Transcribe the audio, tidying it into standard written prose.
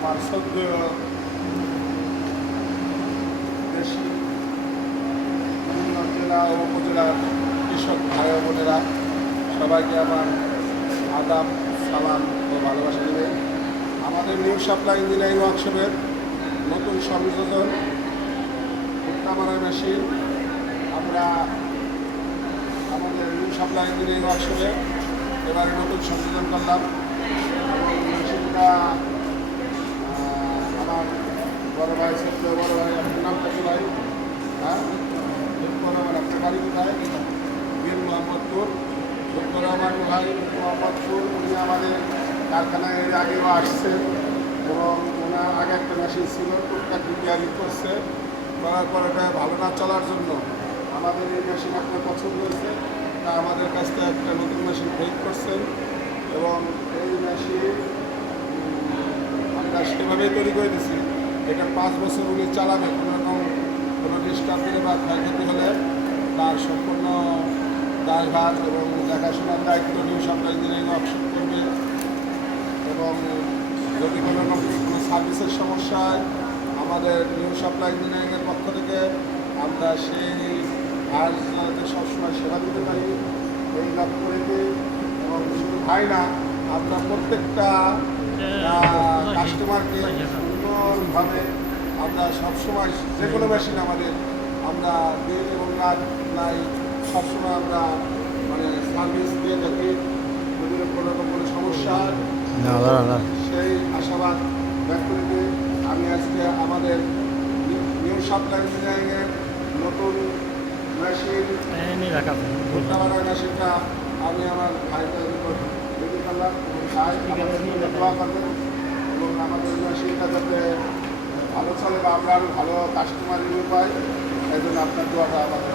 আমার শ্রদ্ধেয় দেশি বিভিন্ন জেলা ও উপজেলার কৃষক ভাই ও বোনেরা সবাইকে আমার আদাব, সালাম ও ভালোবাসা দেবে। আমাদের নিউ সাপ্লাই ইঞ্জিনিয়ারিং ওয়ার্কশপের নতুন সংযোজন ভুট্টা মারাই মেশিন আমরা আমাদের নিউ সাপ্লাই ইঞ্জিনিয়ারিং ওয়ার্কশপে এবারে নতুন সংযোজন করলাম। মেশিনটা আমার বড় ভাই, ছোট্ট বড় ভাই, আপনার নাম কত ভাই? হ্যাঁ, লুৎফর রহমান। আপনার বাড়ি কোথায়? বীর মোহাম্মদপুর। লুৎফর রহমান ভাই মোহাম্মদপুর, উনি আমাদের কারখানায় এর আগেও আসছে এবং ওনার আগে একটা মেশিন ছিল, টুকটাক রিপেয়ারিং করছে। করার পর এটা ভালো না চলার জন্য আমাদের এই মেশিন আপনার পছন্দ হয়েছে, তা আমাদের কাছ থেকে একটা নতুন মেশিন খরিদ করছেন এবং এই মেশিন আমরা সেভাবেই তৈরি করে দিচ্ছি। এটা 5 বছর উনি চালাবে, কোনো রকম কোনো ডিস্টার্ব দিলে বা ক্ষয়ক্ষতি হলে তার সম্পূর্ণ দায়ভার এবং দেখাশোনার দায়িত্ব নিউ সাপ্লাই ইঞ্জিনিয়ারিং ওয়ার্কশপ করবে এবং যদি কোনো সার্ভিসের সমস্যা হয় আমাদের নিউ সাপ্লাই ইঞ্জিনিয়ারিংয়ের পক্ষ থেকে আমরা সেই ভাইকে সবসময় সেবা দিতে পারি এই লক্ষ্য রেখে। এবং শুধু ভাই না, আমরা প্রত্যেকটা কাস্টমারকে সুন্দরভাবে আমরা সবসময় যে কোনো মেশিন আমাদের আমরা দিন এবং রাত নাই সবসময় আমরা মানে সার্ভিস দিয়ে থাকি। যদি কোনো রকম কোনো সমস্যা সেই আশাবাদ ব্যক্ত রেখে আমি আজকে আমাদের নিউ সাপ্লাই ইঞ্জিনিয়ারিংয়ের নতুন মেশিন ভুট্টা মারাই মেশিনটা আমি আমার ভাইকে রেডি করলাম এবং ভাই দোয়া করবেন এবং আমাদের মেশিনটা যাতে ভালো চলে বা আমরা আরও ভালো কাস্টমার রিভিউ পাই, এই জন্য আপনার দোয়াটা আমাদের